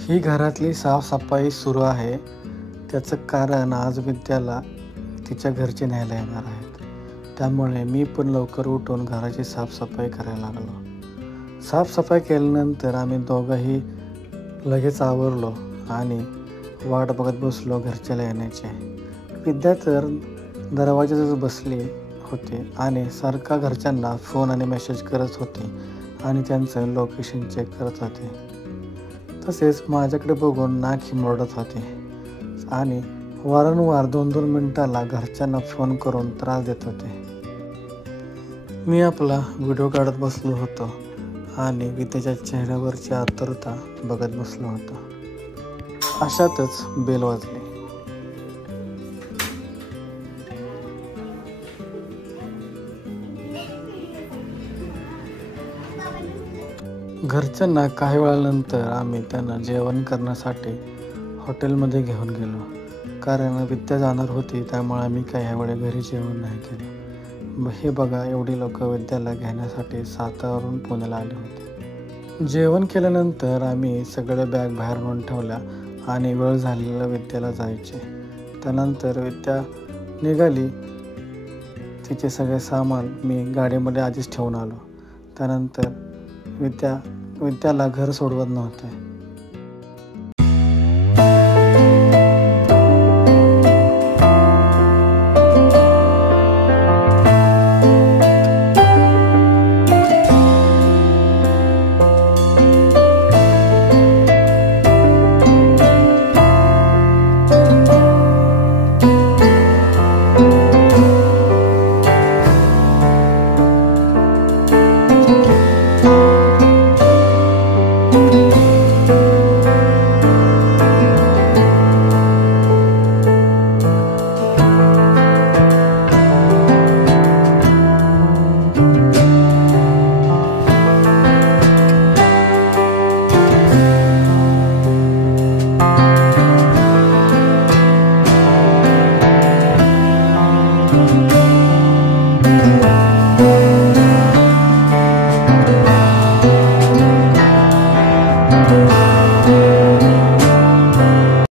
ही घरातली साफसफाई सुरू आहे. त्याचं कारण आज विद्याला तिच्या घरचे न्यायला येणार आहेत. त्यामुळे मी पण लवकर उठून घराची साफसफाई करायला लागलो. साफसफाई केल्यानंतर आम्ही दोघंही लगेच आवरलो आणि वाट बघत बसलो घरच्याला येण्याची. विद्या तर दरवाजातच बसली होती आणि सारखा घरच्यांना फोन आणि मेसेज करत होती आणि त्यांचं लोकेशन चेक करत होते. तसेच माझ्याकडे बघून नाक मोडत होते आणि वारंवार 2-2 मिनिटाला घरच्यांना फोन करून त्रास देत होते. मी आपला व्हिडिओ काढत बसलो होतो आणि विद्याच्या चेहऱ्यावरची आतुरता बघत बसलो होतो. अशातच बेल वाजली. घरच्यांना काही वेळानंतर आम्ही त्यांना जेवण करण्यासाठी हॉटेलमध्ये घेऊन गेलो. कारण विद्या जाणार होती, त्यामुळे आम्ही काही ह्यावेळी घरी जेवण नाही केलं. हे बघा, एवढी लोक विद्याला घेण्यासाठी साताऱ्यावरून पुण्याला आले होते. जेवण केल्यानंतर आम्ही सगळे बॅग बाहेर आणून ठेवल्या आणि वेळ झालेला विद्याला जायचे. त्यानंतर विद्या निघाली. तिचे सगळे सामान मी गाडीमध्ये आधीच ठेवून आलो. त्यानंतर विद्याला घर सोडवत नव्हते.